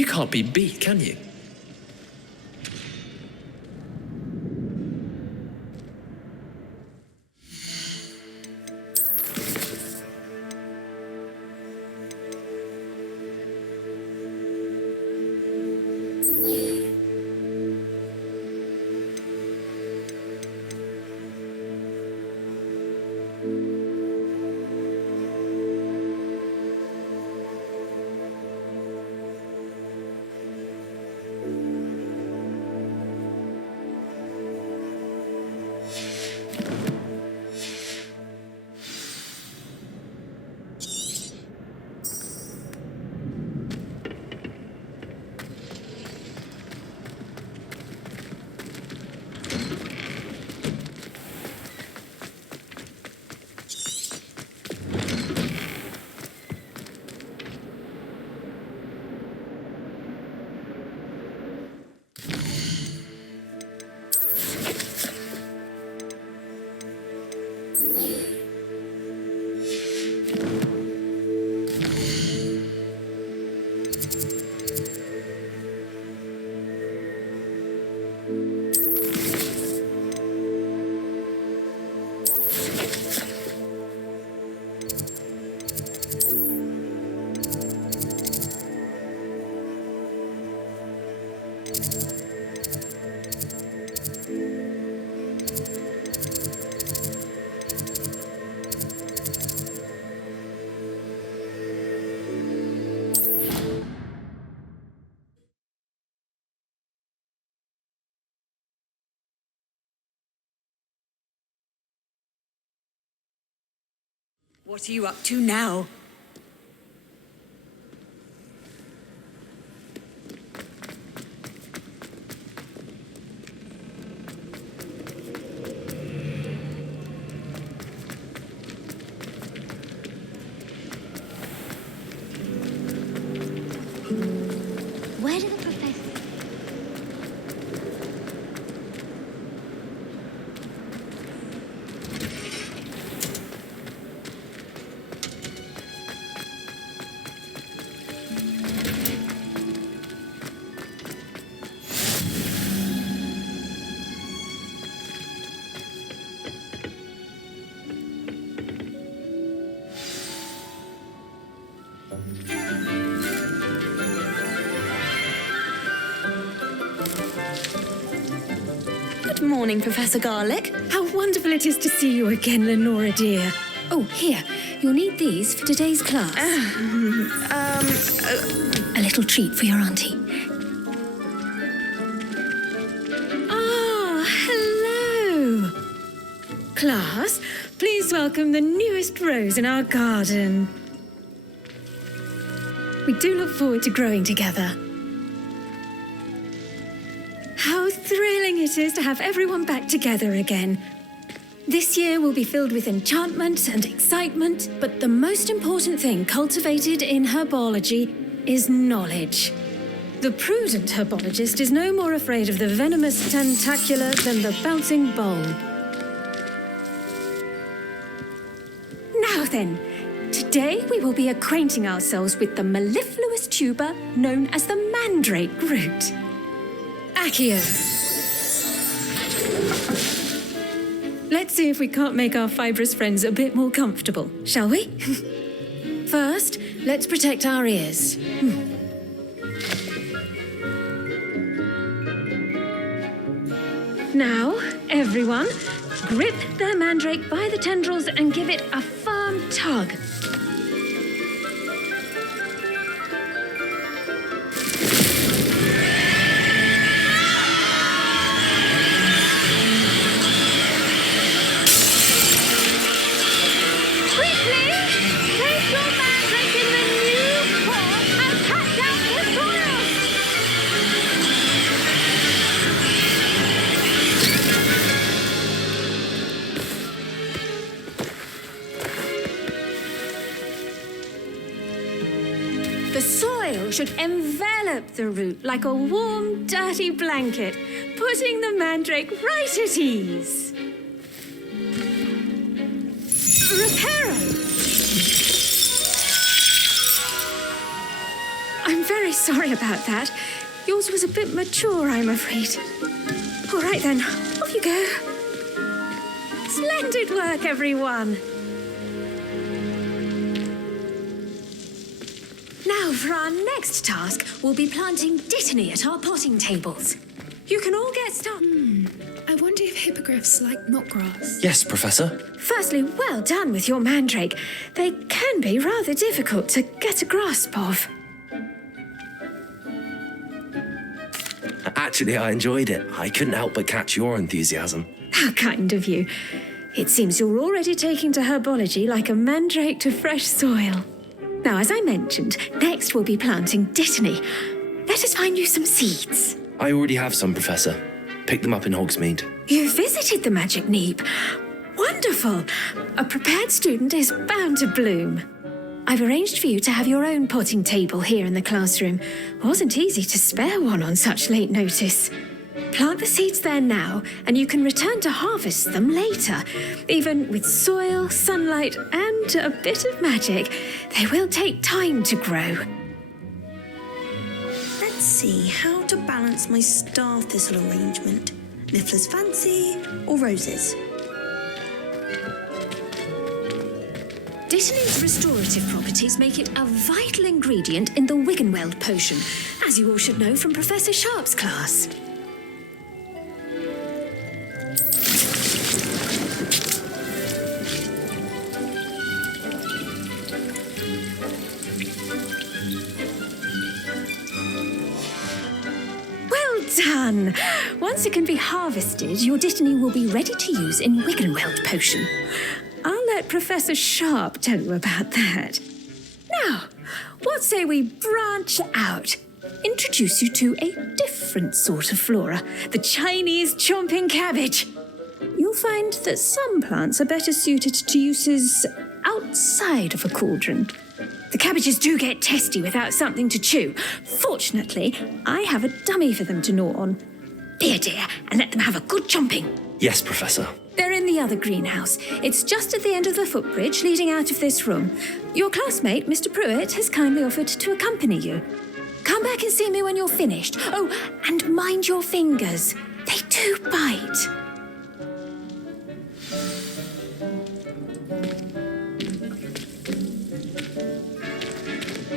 You can't be beat, can you? What are you up to now? Where did the professor... Good morning, Professor Garlick. How wonderful it is to see you again, Lenora dear. Oh, here. You'll need these for today's class. A little treat for your auntie. Ah, hello. Class, please welcome the newest rose in our garden. We do look forward to growing together. How thrilling it is to have everyone back together again. This year will be filled with enchantment and excitement, but the most important thing cultivated in herbology is knowledge. The prudent herbologist is no more afraid of the venomous tentacular than the bouncing bulb. Now then, today we will be acquainting ourselves with the mellifluous tuber known as the mandrake root. Accio. Let's see if we can't make our fibrous friends a bit more comfortable, shall we? First, let's protect our ears. Now, everyone, grip the mandrake by the tendrils and give it a firm tug. The soil should envelop the root like a warm, dirty blanket, putting the mandrake right at ease. Reparo! I'm very sorry about that. Yours was a bit mature, I'm afraid. All right then, off you go. Splendid work, everyone. Now, for our next task, we'll be planting dittany at our potting tables. You can all get started. I wonder if hippogriffs like knotgrass. Yes, Professor. Firstly, well done with your mandrake. They can be rather difficult to get a grasp of. Actually, I enjoyed it. I couldn't help but catch your enthusiasm. How kind of you. It seems you're already taking to herbology like a mandrake to fresh soil. Now, as I mentioned, next we'll be planting dittany. Let us find you some seeds. I already have some, Professor. Picked them up in Hogsmeade. You visited the Magic Neep. Wonderful. A prepared student is bound to bloom. I've arranged for you to have your own potting table here in the classroom. Wasn't easy to spare one on such late notice. Plant the seeds there now, and you can return to harvest them later. Even with soil, sunlight, and a bit of magic, they will take time to grow. Let's see how to balance my star thistle arrangement. Niffler's Fancy or roses? Dittany's restorative properties make it a vital ingredient in the Wiggenweld potion, as you all should know from Professor Sharp's class. Well done! Once it can be harvested, your dittany will be ready to use in Wiggenweld potion. I'll let Professor Sharp tell you about that. Now, what say we branch out? Introduce you to a different sort of flora, the Chinese chomping cabbage. You'll find that some plants are better suited to uses outside of a cauldron. The cabbages do get testy without something to chew. Fortunately, I have a dummy for them to gnaw on. Be a dear and let them have a good chomping. Yes, Professor. They're in the other greenhouse. It's just at the end of the footbridge leading out of this room. Your classmate, Mr. Pruitt, has kindly offered to accompany you. Come back and see me when you're finished. Oh, and mind your fingers. They do bite.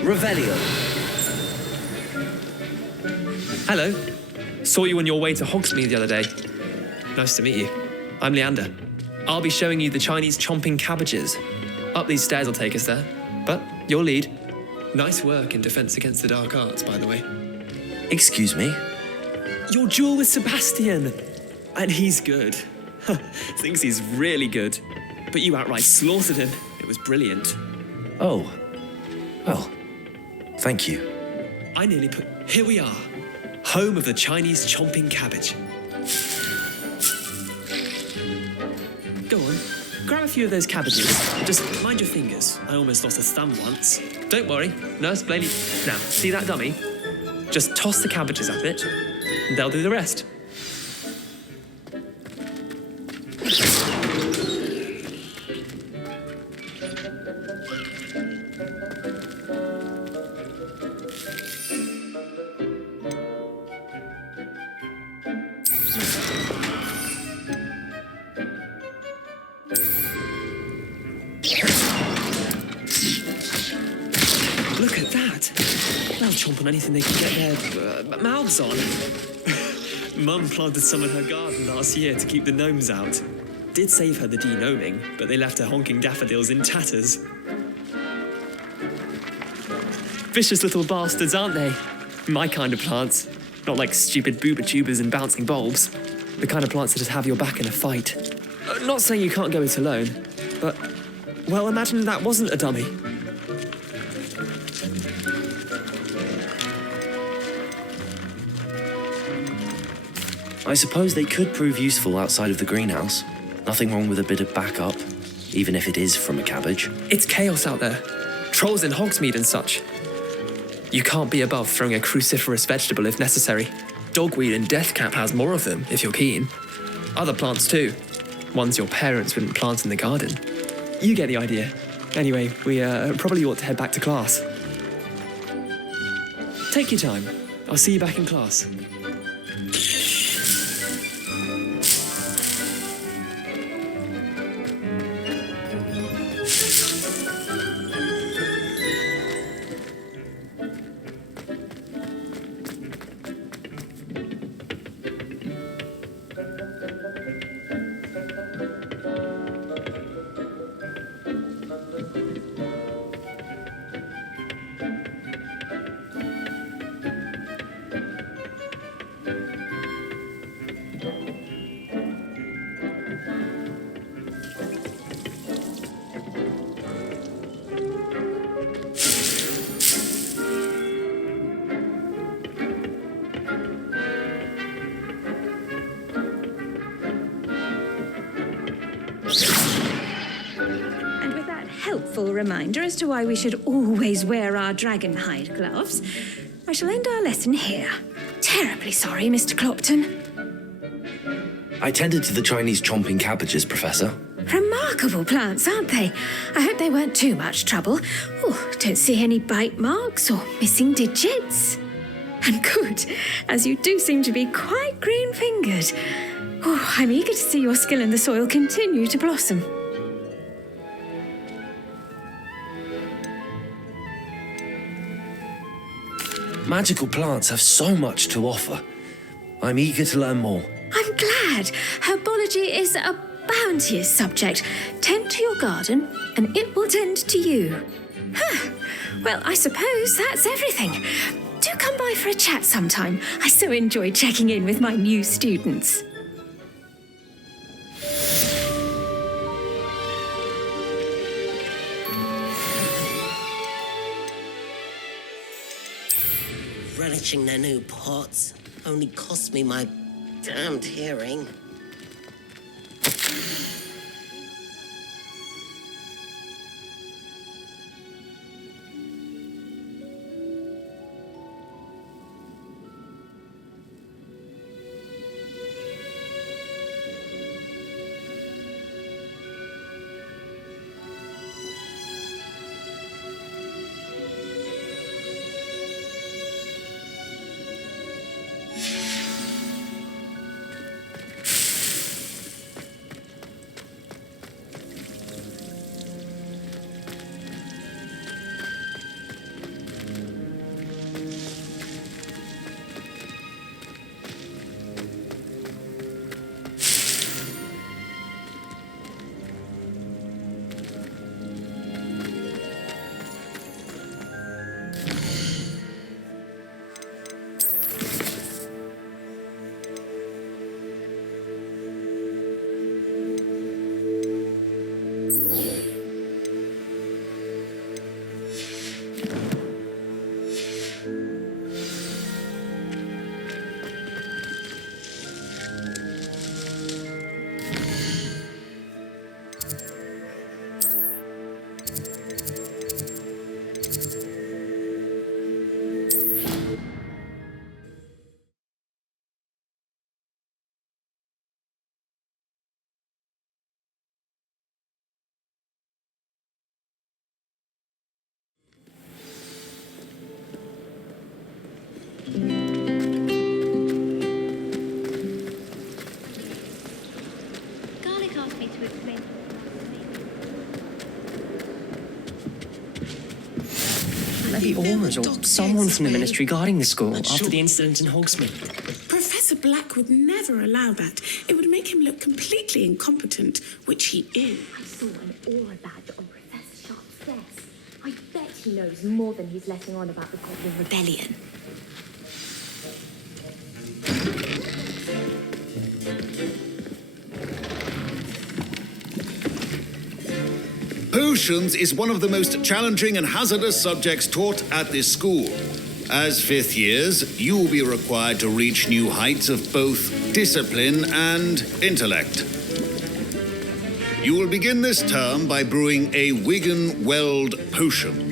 Revelio. Hello. Saw you on your way to Hogsmeade the other day. Nice to meet you. I'm Leander. I'll be showing you the Chinese chomping cabbages. Up these stairs will take us there. But your lead. Nice work in Defense Against the Dark Arts, by the way. Excuse me? Your duel with Sebastian. And he's good. Thinks he's really good. But you outright slaughtered him. It was brilliant. Oh. Well, thank you. I nearly put... Here we are. Home of the Chinese chomping cabbage. Go on, grab a few of those cabbages. Just mind your fingers. I almost lost a thumb once. Don't worry, Nurse Blaney. Now, see that dummy? Just toss the cabbages at it, and they'll do the rest. Look at that. They'll chomp on anything they can get their mouths on. Mum planted some in her garden last year to keep the gnomes out. Did save her the de-gnoming, but they left her honking daffodils in tatters. Vicious little bastards, aren't they? My kind of plants. Not like stupid booba tubers and bouncing bulbs. The kind of plants that just have your back in a fight. Not saying you can't go it alone, but, well, imagine that wasn't a dummy. I suppose they could prove useful outside of the greenhouse. Nothing wrong with a bit of backup, even if it is from a cabbage. It's chaos out there. Trolls in Hogsmeade and such. You can't be above throwing a cruciferous vegetable if necessary. Dogweed and deathcap has more of them, if you're keen. Other plants too. Ones your parents wouldn't plant in the garden. You get the idea. Anyway, we probably ought to head back to class. Take your time. I'll see you back in class. And with that helpful reminder as to why we should always wear our dragon hide gloves, I shall end our lesson here. Terribly sorry, Mr. Clopton. I tended to the Chinese chomping cabbages, Professor. Remarkable plants, aren't they? I hope they weren't too much trouble. Oh, don't see any bite marks or missing digits. And good, as you do seem to be quite green-fingered. Oh, I'm eager to see your skill in the soil continue to blossom. Magical plants have so much to offer. I'm eager to learn more. I'm glad. Herbology is a bounteous subject. Tend to your garden, and it will tend to you. Huh. Well, I suppose that's everything. Do come by for a chat sometime. I so enjoy checking in with my new students. Relishing their new pots only cost me my damned hearing. Garlic asked me to explain. Maybe Ormond or someone from the ministry guarding the school after the incident in Hogsmeade. Professor Black would never allow that. It would make him look completely incompetent, which he is. I saw an aura badge on Professor Sharp's desk. I bet he knows more than he's letting on about the Goblin Rebellion. Potions is one of the most challenging and hazardous subjects taught at this school. As fifth years, you will be required to reach new heights of both discipline and intellect. You will begin this term by brewing a Wigan-Weld potion.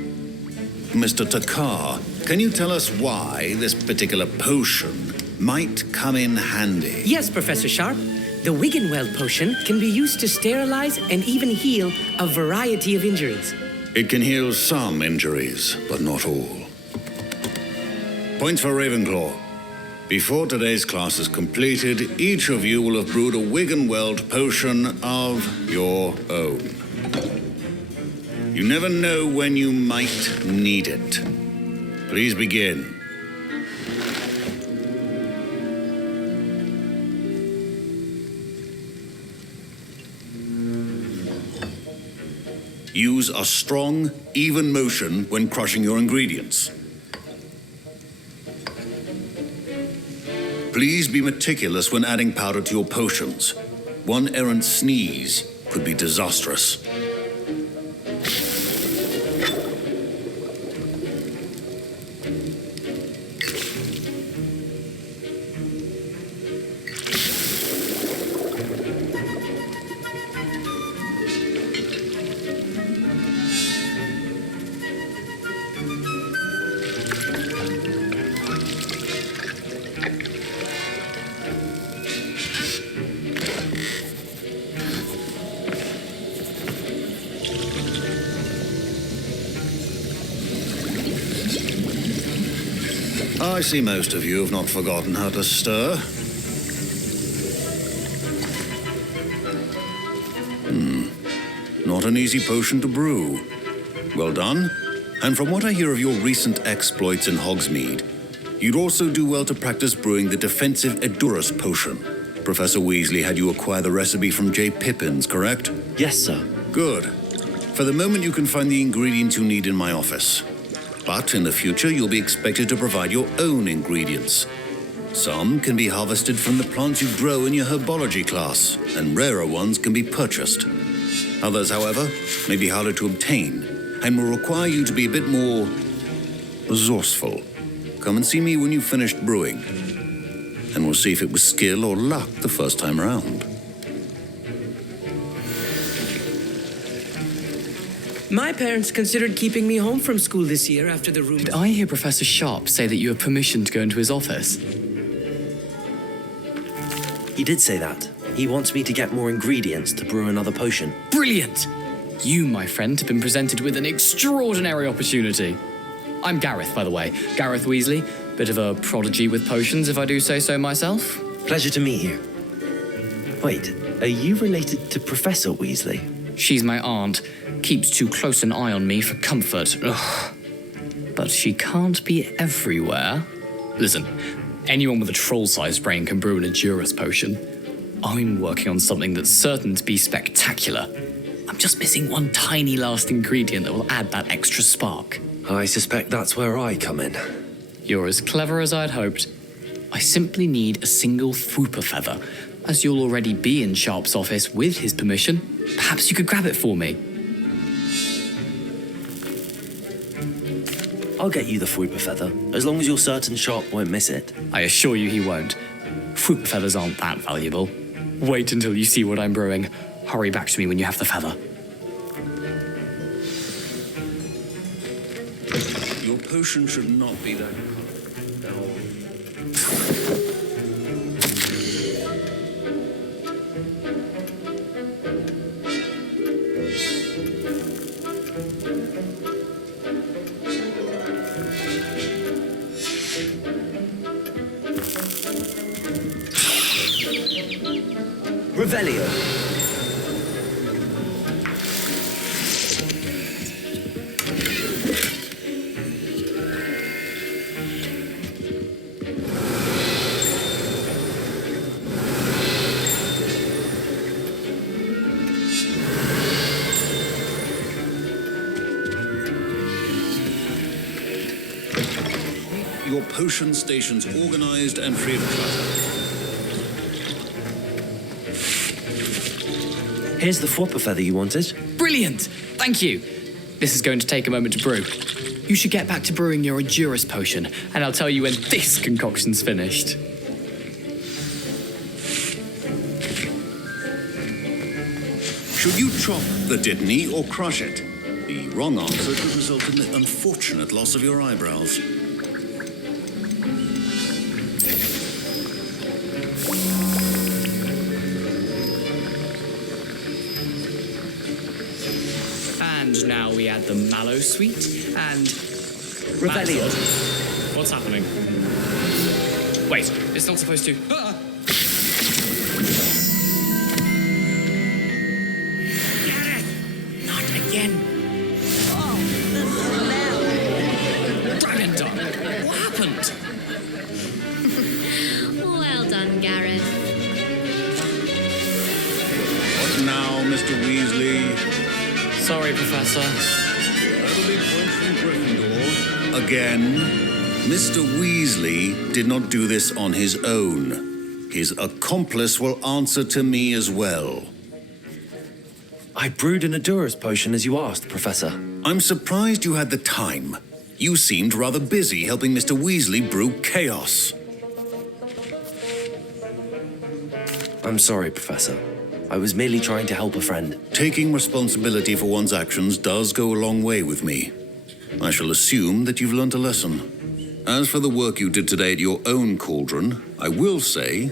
Mr. Takar, can you tell us why this particular potion might come in handy? Yes, Professor Sharp. The Wigan-Weld potion can be used to sterilize and even heal a variety of injuries. It can heal some injuries, but not all. Points for Ravenclaw. Before today's class is completed, each of you will have brewed a Wiggenweld potion of your own. You never know when you might need it. Please begin. Use a strong, even motion when crushing your ingredients. Please be meticulous when adding powder to your potions. One errant sneeze could be disastrous. I see most of you have not forgotten how to stir. Not an easy potion to brew. Well done. And from what I hear of your recent exploits in Hogsmeade, you'd also do well to practice brewing the defensive Edurus potion. Professor Weasley had you acquire the recipe from J. Pippin's, correct? Yes, sir. Good. For the moment, you can find the ingredients you need in my office. But in the future, you'll be expected to provide your own ingredients. Some can be harvested from the plants you grow in your herbology class, and rarer ones can be purchased. Others, however, may be harder to obtain, and will require you to be a bit more resourceful. Come and see me when you've finished brewing, and we'll see if it was skill or luck the first time around. My parents considered keeping me home from school this year after the room... Did I hear Professor Sharp say that you have permission to go into his office? He did say that. He wants me to get more ingredients to brew another potion. Brilliant! You, my friend, have been presented with an extraordinary opportunity. I'm Gareth, by the way. Gareth Weasley. Bit of a prodigy with potions, if I do say so myself. Pleasure to meet you. Wait, are you related to Professor Weasley? She's my aunt. Keeps too close an eye on me for comfort. Ugh. But she can't be everywhere. Listen, anyone with a troll-sized brain can brew an Edurus potion. I'm working on something that's certain to be spectacular. I'm just missing one tiny last ingredient that will add that extra spark. I suspect that's where I come in. You're as clever as I'd hoped. I simply need a single Fwooper feather. As you'll already be in Sharp's office with his permission, perhaps you could grab it for me. I'll get you the Fwooper feather, as long as you're certain Sharp won't miss it. I assure you he won't. Fwooper feathers aren't that valuable. Wait until you see what I'm brewing. Hurry back to me when you have the feather. Your potion should not be that... Revelio. Your potion station's organized and free of clutter. Here's the Fwooper feather you wanted. Brilliant! Thank you. This is going to take a moment to brew. You should get back to brewing your Edurus potion, and I'll tell you when this concoction's finished. Should you chop the Dittany or crush it? The wrong answer could result in the unfortunate loss of your eyebrows. And now we add the mallow sweet and... Revelio. What's happening? Wait, it's not supposed to. Not again. Dragon Dog, what happened? Well done, Gareth. What now, Mr. Weasley? Sorry, Professor. That'll be points from Gryffindor. Again, Mr. Weasley did not do this on his own. His accomplice will answer to me as well. I brewed an Adurus potion as you asked, Professor. I'm surprised you had the time. You seemed rather busy helping Mr. Weasley brew chaos. I'm sorry, Professor. I was merely trying to help a friend. Taking responsibility for one's actions does go a long way with me. I shall assume that you've learnt a lesson. As for the work you did today at your own cauldron, I will say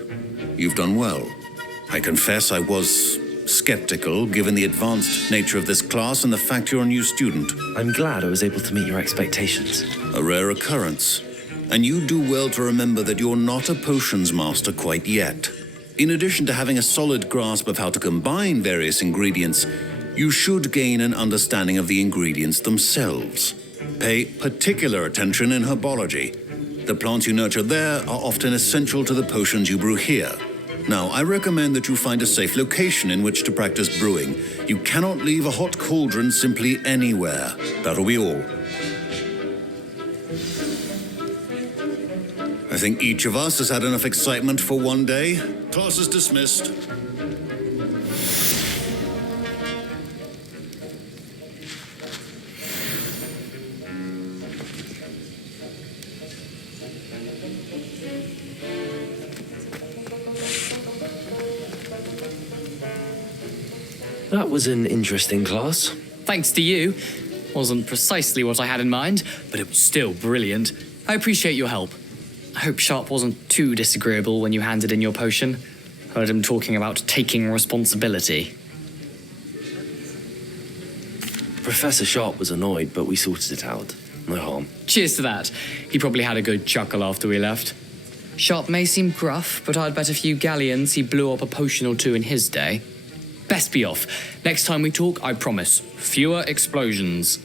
you've done well. I confess I was skeptical given the advanced nature of this class and the fact you're a new student. I'm glad I was able to meet your expectations. A rare occurrence. And you do well to remember that you're not a potions master quite yet. In addition to having a solid grasp of how to combine various ingredients, you should gain an understanding of the ingredients themselves. Pay particular attention in herbology. The plants you nurture there are often essential to the potions you brew here. Now, I recommend that you find a safe location in which to practice brewing. You cannot leave a hot cauldron simply anywhere. That'll be all. I think each of us has had enough excitement for one day. Class is dismissed. That was an interesting class. Thanks to you. Wasn't precisely what I had in mind, but it was still brilliant. I appreciate your help. I hope Sharp wasn't too disagreeable when you handed in your potion. Heard him talking about taking responsibility. Professor Sharp was annoyed, but we sorted it out. No harm. Cheers to that. He probably had a good chuckle after we left. Sharp may seem gruff, but I'd bet a few galleons he blew up a potion or two in his day. Best be off. Next time we talk, I promise, fewer explosions.